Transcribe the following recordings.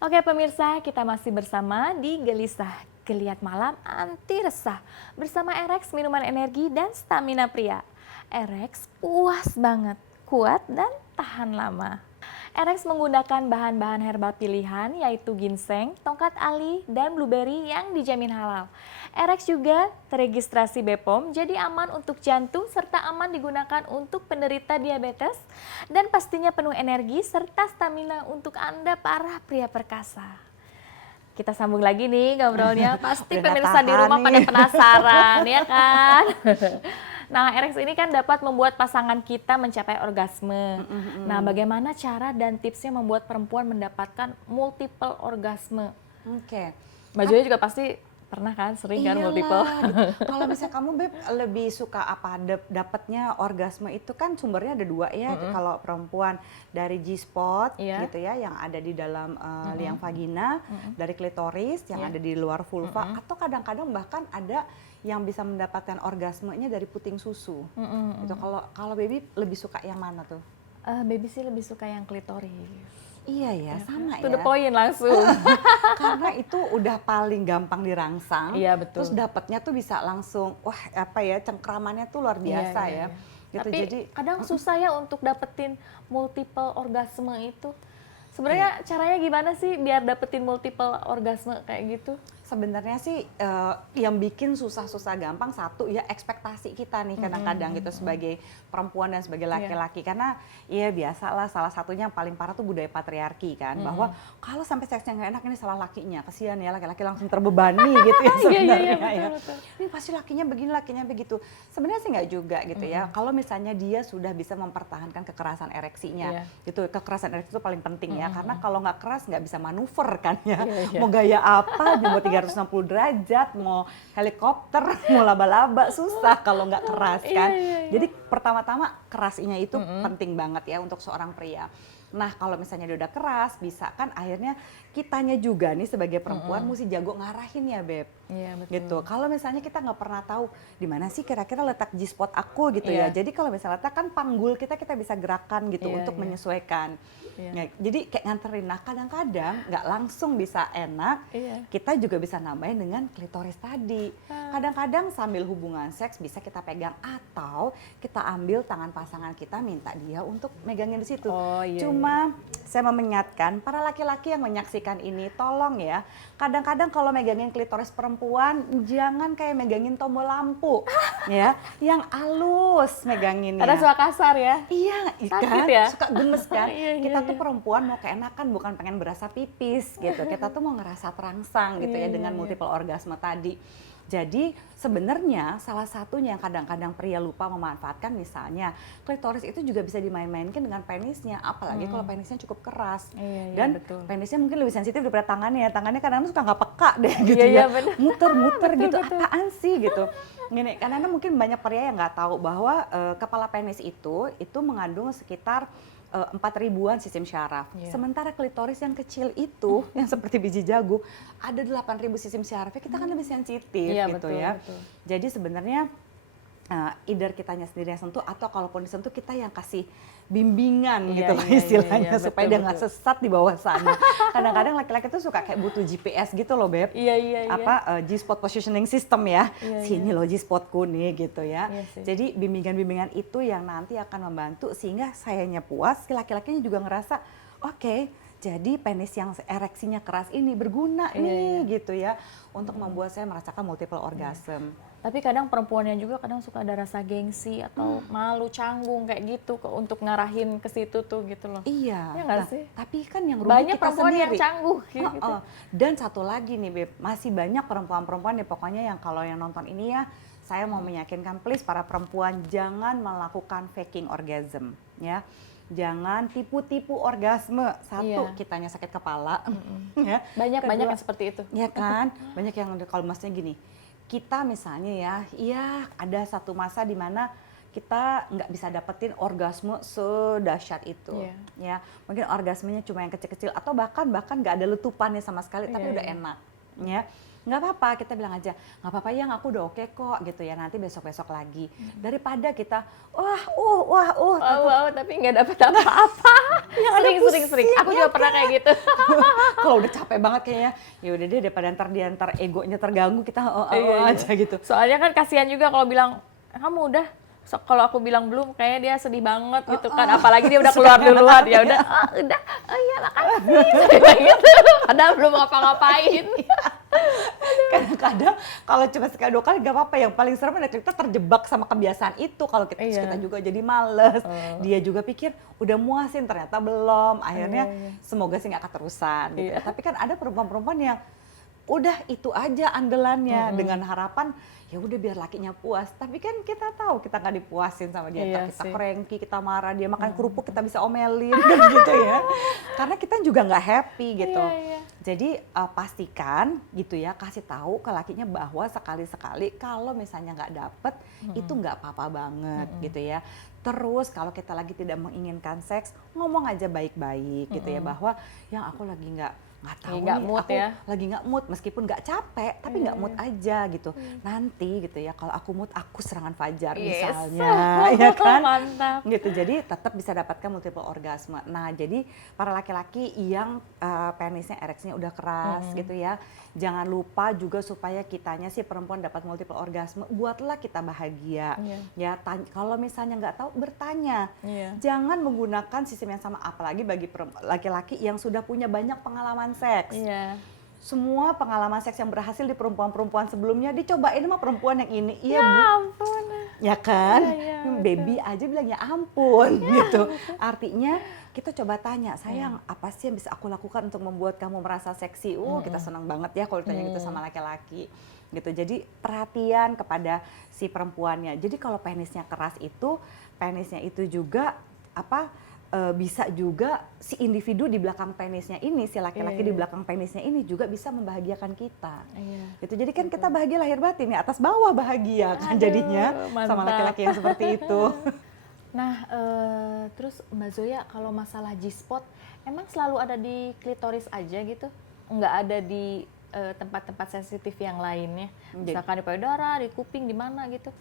Oke pemirsa, kita masih bersama di Gelisah Geliat Malam Anti Resah bersama Erex Minuman Energi dan Stamina Pria. Erex puas banget, kuat dan tahan lama. Erex menggunakan bahan-bahan herbal pilihan yaitu ginseng, tongkat ali, dan blueberry yang dijamin halal. Erex juga teregistrasi BPOM jadi aman untuk jantung serta aman digunakan untuk penderita diabetes dan pastinya penuh energi serta stamina untuk Anda para pria perkasa. Kita sambung lagi nih ngobrolnya, pasti Udah nggak pemirsa di tahan rumah nih. pada penasaran ya kan? Nah, Erex ini kan dapat membuat pasangan kita mencapai orgasme. Nah, bagaimana cara dan tipsnya membuat perempuan mendapatkan multiple orgasme? Oke. Mbak Joya juga pasti pernah kan, sering kan multiple? Iyalah, gitu. Kalau misalnya kamu Beb lebih suka apa dapatnya orgasme itu kan sumbernya ada dua ya. Kalau perempuan dari G-spot Iya. gitu ya yang ada di dalam liang vagina, dari klitoris yang Iya. ada di luar vulva, atau kadang-kadang bahkan ada yang bisa mendapatkan orgasmenya dari puting susu. Gitu. Kalau baby lebih suka yang mana tuh? Baby sih lebih suka yang klitoris. Iya ya, sama To ya. the point langsung. Karena itu udah paling gampang dirangsang. Iya, betul. Terus dapatnya tuh bisa langsung, wah apa ya, cengkramannya tuh luar biasa Iya, ya. iya. Gitu. Tapi Jadi kadang susah ya untuk dapetin multiple orgasme itu. Sebenarnya caranya gimana sih biar dapetin multiple orgasme kayak gitu? sebenarnya sih yang bikin susah-susah gampang satu ya ekspektasi kita nih kadang-kadang gitu sebagai perempuan dan sebagai laki-laki. Karena ya biasalah salah satunya yang paling parah tuh budaya patriarki kan, bahwa kalau sampai seksnya nggak enak ini salah lakinya, kesian ya laki-laki langsung terbebani gitu ya sebenarnya ya. Betul. Ini pasti lakinya begini, lakinya begitu. Sebenarnya sih nggak juga gitu ya. Kalau misalnya dia sudah bisa mempertahankan kekerasan ereksinya, gitu. Kekerasan ereksi itu paling penting ya, karena kalau nggak keras nggak bisa manuver kan ya. Mau gaya apa, mau 360 derajat, mau helikopter, mau laba-laba, susah kalau nggak keras kan. Jadi pertama-tama kerasnya itu penting banget ya untuk seorang pria. Nah kalau misalnya dia udah keras, bisa kan akhirnya kitanya juga nih sebagai perempuan mesti jago ngarahin ya Beb. Iya, betul. Gitu. Kalau misalnya kita nggak pernah tahu di mana sih kira-kira letak G-spot aku gitu ya. Jadi kalau misalnya letak kan panggul kita bisa gerakan gitu untuk menyesuaikan. Ya, jadi kayak nganterin. Nah kadang-kadang nggak langsung bisa enak, kita juga bisa nambahin dengan klitoris tadi. Kadang-kadang sambil hubungan seks bisa kita pegang atau kita ambil tangan pasangan kita minta dia untuk megangin di situ. Cuma saya mau mengingatkan para laki-laki yang menyaksikan ini, tolong ya, kadang-kadang kalau megangin klitoris perempuan jangan kayak megangin tombol lampu ya, yang halus meganginnya. Karena suka kasar ya. Iya, Sakit kan? ya? Suka gemes kan? Kita tuh iya. perempuan mau keenakan bukan pengen berasa pipis gitu. Kita tuh mau ngerasa terangsang gitu ya dengan multiple orgasme tadi. Jadi sebenarnya salah satunya yang kadang-kadang pria lupa memanfaatkan misalnya klitoris itu juga bisa dimain-mainkan dengan penisnya, apalagi kalau penisnya cukup keras. Dan penisnya mungkin lebih sensitif daripada tangannya. Tangannya kadang-kadang suka nggak peka deh gitu ya. Muter-muter gitu, apaan sih gitu. Gini, karena mungkin banyak pria yang nggak tahu bahwa kepala penis itu mengandung sekitar 4.000-an sistem syaraf. Sementara klitoris yang kecil itu, yang seperti biji jagung, ada 8.000 sistem syarafnya, kita kan lebih sensitif gitu ya. Jadi sebenarnya either kitanya sendiri yang sentuh atau kalaupun disentuh kita yang kasih bimbingan gitu lah istilahnya supaya dia nggak sesat di bawah sana. Kadang-kadang laki-laki tuh suka kayak butuh GPS gitu loh Beb. G-spot positioning system ya. Sini loh G-spotku nih gitu ya. Jadi bimbingan-bimbingan itu yang nanti akan membantu sehingga sayanya puas, si laki-lakinya juga ngerasa oke, jadi penis yang ereksinya keras ini berguna nih gitu ya untuk membuat saya merasakan multiple orgasm. Tapi kadang perempuannya juga kadang suka ada rasa gengsi atau malu, canggung kayak gitu untuk ngarahin ke situ tuh gitu loh. Iya. Ya nggak sih? Tapi kan yang rugi Banyak kita perempuan sendiri. yang canggung gitu. Dan satu lagi nih Beb, masih banyak perempuan-perempuan nih pokoknya yang kalau yang nonton ini ya, saya mau meyakinkan please para perempuan jangan melakukan faking orgasm ya. Jangan tipu-tipu orgasme. Satu, kitanya sakit kepala. Ya. Banyak yang seperti itu. Ya kan? Banyak yang kalau maksudnya gini, kita misalnya ya ada satu masa di mana kita nggak bisa dapetin orgasme sedahsyat itu. Ya, mungkin orgasmenya cuma yang kecil-kecil atau bahkan nggak ada letupannya sama sekali, tapi udah enak. Ya. nggak apa-apa, kita bilang aja, nggak apa-apa yang aku udah oke kok gitu ya, nanti besok-besok lagi. Daripada kita, Tapi nggak dapet apa-apa. Sering. Aku juga pernah kayak gitu. kalau udah capek banget kayaknya, ya udah deh daripada ntar egonya terganggu, kita aja gitu. Soalnya kan kasihan juga kalau bilang, kamu udah. Kalau aku bilang belum, kayaknya dia sedih banget gitu kan. Apalagi dia udah keluar duluan, ya udah, iya makasih. Gitu. Padahal belum ngapa-ngapain. Kadang-kadang kalau cuma sekali 2 kali gak apa-apa, yang paling serem adalah kita terjebak sama kebiasaan itu. Kalau kita juga jadi males, dia juga pikir udah muasin, ternyata belum. Akhirnya semoga sih gak keterusan gitu. Tapi kan ada perempuan-perempuan yang udah itu aja andalannya dengan harapan ya udah biar lakinya puas. Tapi kan kita tahu kita nggak dipuasin sama dia. Kita cranky, kita marah, dia makan kerupuk kita bisa omelin kan gitu ya. Karena kita juga nggak happy gitu. Jadi pastikan gitu ya, kasih tahu ke lakinya bahwa sekali-sekali kalau misalnya nggak dapet itu nggak apa-apa banget gitu ya. Terus kalau kita lagi tidak menginginkan seks, ngomong aja baik-baik gitu ya, bahwa yang aku lagi nggak tahu nih, mood aku ya. lagi nggak mood, meskipun nggak capek tapi nggak mood aja gitu. Nanti gitu ya, kalau aku mood aku serangan fajar misalnya, ya kan? Mantap. Gitu, jadi tetap bisa dapatkan multiple orgasme. Nah, jadi para laki-laki yang penisnya ereksinya udah keras gitu ya, jangan lupa juga supaya kitanya si perempuan dapat multiple orgasme, buatlah kita bahagia. Ya, kalau misalnya nggak tahu, bertanya. Jangan menggunakan sistem yang sama, apalagi bagi laki-laki yang sudah punya banyak pengalaman seks. Semua pengalaman seks yang berhasil di perempuan-perempuan sebelumnya dicobain sama perempuan yang ini. Iya, Bu. Ampun. Ya kan? Baby aja bilang ya ampun gitu. Artinya kita coba tanya, sayang apa sih yang bisa aku lakukan untuk membuat kamu merasa seksi? Kita senang banget ya kalau ditanya gitu sama laki-laki. Gitu. Jadi perhatian kepada si perempuannya. Jadi kalau penisnya keras itu, penisnya itu juga bisa juga si individu di belakang penisnya ini, si laki-laki di belakang penisnya ini juga bisa membahagiakan kita. Gitu. Jadi kan kita bahagia lahir batin ya, atas bawah bahagia kan jadinya sama laki-laki yang seperti itu. Nah, terus Mbak Zoya, kalau masalah G-spot emang selalu ada di klitoris aja gitu? Nggak ada di tempat-tempat sensitif yang lainnya? Misalkan di payudara, di kuping, di mana gitu?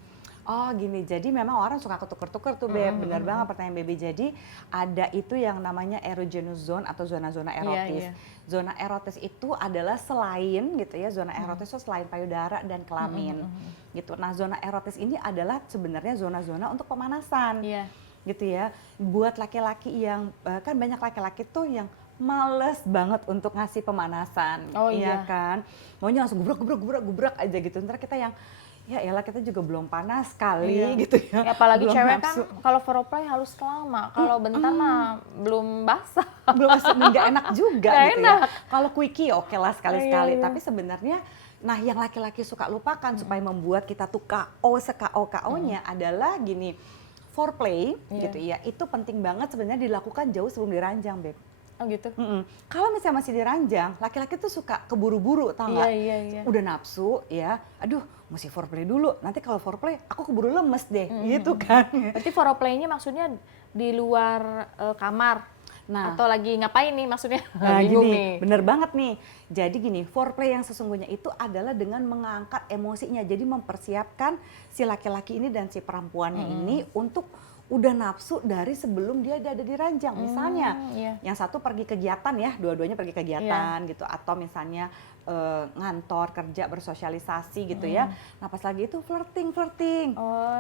Oh gini, jadi memang orang suka ketuker-tuker tuh Beb, benar banget pertanyaan Baby. Jadi ada itu yang namanya erogenous zone atau zona-zona erotis. Zona erotis itu adalah selain gitu ya, zona erotis itu selain payudara dan kelamin gitu. Nah zona erotis ini adalah sebenarnya zona-zona untuk pemanasan gitu ya. Buat laki-laki yang, kan banyak laki-laki tuh yang males banget untuk ngasih pemanasan, iya kan? Maunya langsung gubrak aja gitu. Ntar kita yang ya elah kita juga belum panas kali gitu ya. Apalagi belum cewek nafsu. Kan kalau foreplay harus lama, kalau bentar mah belum basah. Belum basah, nggak enak juga gitu ya. Kalau quickie oke lah sekali-sekali, tapi sebenarnya nah yang laki-laki suka lupakan supaya membuat kita tuh KO se-KO-KO-nya adalah gini, foreplay gitu ya, itu penting banget sebenarnya dilakukan jauh sebelum diranjang, Beb. Oh gitu? Kalau misalnya masih diranjang, laki-laki tuh suka keburu-buru, tau nggak? Udah nafsu ya, aduh mesti foreplay dulu, nanti kalau foreplay aku keburu lemes deh, gitu kan. Berarti foreplaynya maksudnya di luar kamar? Atau lagi ngapain nih maksudnya? Nah gini, bener banget nih. Jadi gini, foreplay yang sesungguhnya itu adalah dengan mengangkat emosinya, jadi mempersiapkan si laki-laki ini dan si perempuannya ini untuk udah nafsu dari sebelum dia ada di ranjang. Misalnya yang satu pergi kegiatan ya, dua-duanya pergi kegiatan gitu, atau misalnya ngantor, kerja, bersosialisasi gitu ya. Nah pas lagi itu flirting,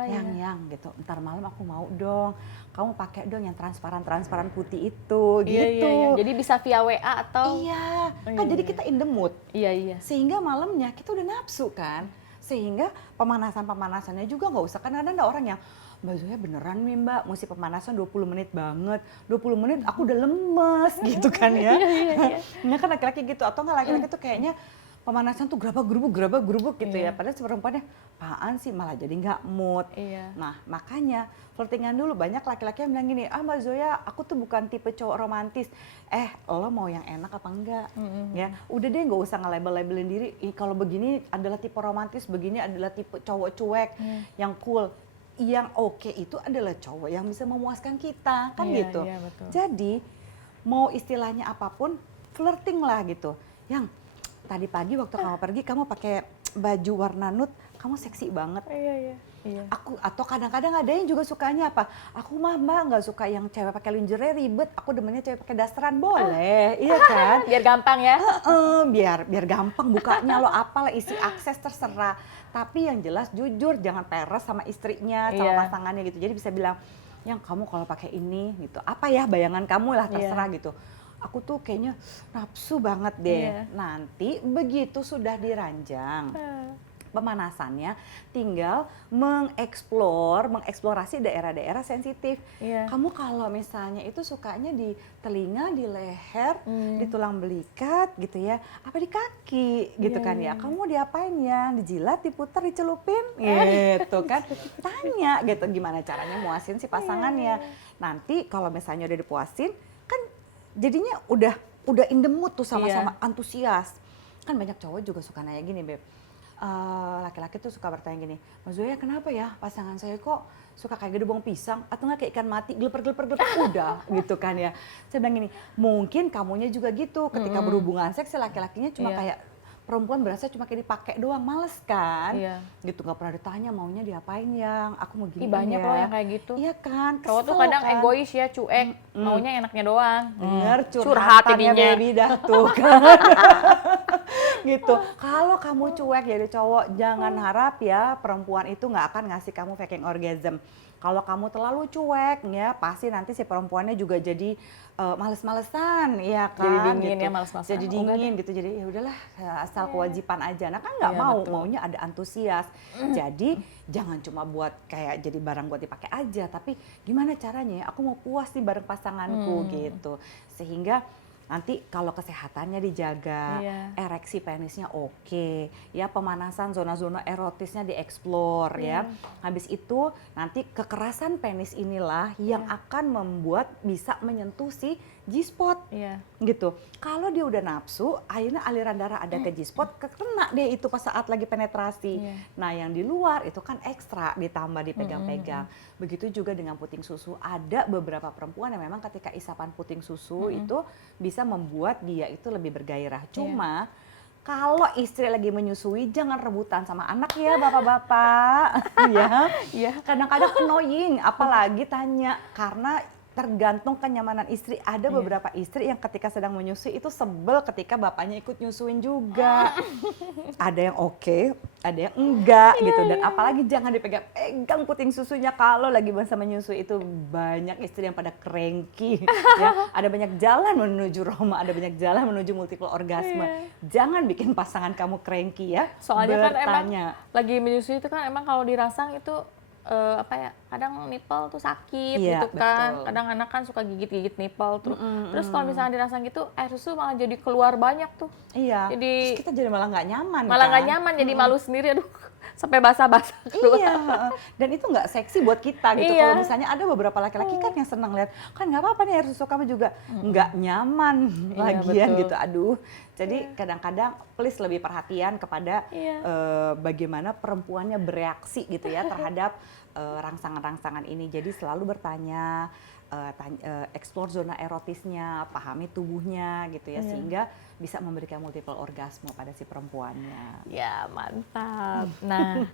yang gitu, ntar malam aku mau dong, kamu pakai dong yang transparan putih itu gitu. Jadi bisa via WA atau? Kan jadi kita in the mood. Sehingga malamnya kita udah nafsu kan, sehingga pemanasannya juga nggak usah, karena ada orang yang Mbak Zoya beneran nih Mbak, mesti pemanasan 20 menit banget. 20 menit aku udah lemes gitu kan ya. Ini kan laki-laki gitu, atau nggak laki-laki tuh kayaknya pemanasan tuh gerabak-gerubuk gitu ya. Padahal si perempuannya, apaan sih malah jadi nggak mood. Nah makanya flirtingan dulu. Banyak laki-laki yang bilang gini, Mbak Zoya aku tuh bukan tipe cowok romantis. Lo mau yang enak apa enggak? Ya udah deh nggak usah nge-label-labelin diri, kalau begini adalah tipe romantis, begini adalah tipe cowok cuek, yang cool. Yang oke itu adalah cowok yang bisa memuaskan kita, kan gitu. Betul. Jadi mau istilahnya apapun, flirting lah gitu. Yang tadi pagi waktu kamu pergi kamu pakai baju warna nude, kamu seksi banget. Iya. Atau kadang-kadang ada yang juga sukanya apa? Aku mah Mbak nggak suka yang cewek pakai lingerie ribet, aku demennya cewek pakai dasteran, boleh, iya kan? Biar gampang ya. Biar gampang bukanya lo apalah isi akses terserah. Tapi yang jelas jujur jangan peres sama istrinya, sama Iya. pasangannya gitu. Jadi bisa bilang, yang kamu kalau pakai ini gitu, apa ya bayangan kamu lah terserah gitu. Aku tuh kayaknya nafsu banget deh. Iya. Nanti begitu sudah diranjang, pemanasannya tinggal mengeksplorasi daerah-daerah sensitif. Iya. Kamu kalau misalnya itu sukanya di telinga, di leher, di tulang belikat gitu ya, apa di kaki gitu kan ya. Kamu diapain ya? Dijilat, diputar, dicelupin gitu kan. Tanya gitu gimana caranya muasin si pasangannya. Nanti kalau misalnya udah dipuasin kan jadinya udah in the mood tuh sama-sama antusias. Kan banyak cowok juga suka nanya gini, Beb. Laki-laki tuh suka bertanya gini, Mas Zoya kenapa ya pasangan saya kok suka kayak gedebong pisang atau nggak kayak ikan mati geleper udah gitu kan ya. Saya bilang gini, mungkin kamunya juga gitu ketika berhubungan seks laki-lakinya cuma kayak perempuan berasa cuma kayak dipakai doang, males kan? Gitu nggak pernah ditanya maunya diapain yang aku mau gini Banyak loh yang kayak gitu. Iya kan? Cowok tuh kesel kadang kan? egois ya, cuek, maunya enaknya doang. Bener, Curhat curhatannya jadinya. baby dah tuh kan. Gitu. Kalau kamu cuek jadi cowok, jangan harap ya perempuan itu nggak akan ngasih kamu faking orgasm. Kalau kamu terlalu cuek ya pasti nanti si perempuannya juga jadi males-malesan, ya kan? Jadi dingin gitu. ya, males-malesan. Jadi Oh, enggak dingin gitu, jadi ya udahlah asal kewajiban aja. Nah kan nggak mau, maunya ada antusias. Jadi jangan cuma buat kayak jadi barang buat dipakai aja, tapi gimana caranya? Aku mau puas nih bareng pasanganku gitu. Sehingga nanti kalau kesehatannya dijaga, ereksi penisnya oke, ya pemanasan zona-zona erotisnya dieksplor ya. Habis itu nanti kekerasan penis inilah yang akan membuat bisa menyentuh si G-spot gitu. Kalau dia udah nafsu, akhirnya aliran darah ada ke G-spot, kena deh itu pas saat lagi penetrasi. Nah yang di luar itu kan ekstra ditambah dipegang-pegang. Begitu juga dengan puting susu, ada beberapa perempuan yang memang ketika isapan puting susu itu bisa membuat dia itu lebih bergairah. Cuma kalau istri lagi menyusui jangan rebutan sama anak ya bapak-bapak. Ya. Kadang-kadang annoying apalagi tanya karena tergantung kenyamanan istri. Ada beberapa istri yang ketika sedang menyusui itu sebel ketika bapaknya ikut nyusuin juga. Ada yang oke, ada yang enggak gitu. Dan apalagi jangan dipegang puting susunya kalau lagi masa menyusui. Itu banyak istri yang pada cranky. Ya. Ada banyak jalan menuju Roma, ada banyak jalan menuju multiple orgasme. Jangan bikin pasangan kamu cranky ya. Soalnya kan emang Bertanya. lagi menyusui itu kan emang kalau dirangsang itu kadang nipple tuh sakit gitu kan. Betul. Kadang anak kan suka gigit-gigit nipple tuh. Terus kalau misalnya dirangsang gitu air susu malah jadi keluar banyak tuh. Iya. Jadi terus kita jadi malah nggak nyaman. malah nggak kan? nyaman, jadi malu sendiri, aduh sampai basah-basah keluar. Iya, dan itu nggak seksi buat kita gitu. Kalau misalnya ada beberapa laki-laki kan yang senang lihat, kan nggak apa-apa nih air susu kamu juga nggak nyaman lagian betul. gitu. Aduh, jadi kadang-kadang please lebih perhatian kepada bagaimana perempuannya bereaksi gitu ya terhadap rangsangan-rangsangan ini. Jadi selalu bertanya, explore zona erotisnya, pahami tubuhnya gitu ya, sehingga bisa memberikan multiple orgasme pada si perempuannya. Ya mantap. Nah,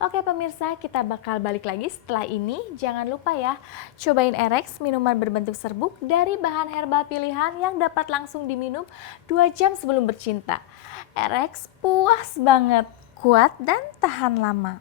oke pemirsa, kita bakal balik lagi setelah ini. Jangan lupa ya, cobain Erex, minuman berbentuk serbuk dari bahan herbal pilihan yang dapat langsung diminum 2 jam sebelum bercinta. Erex puas banget, kuat dan tahan lama.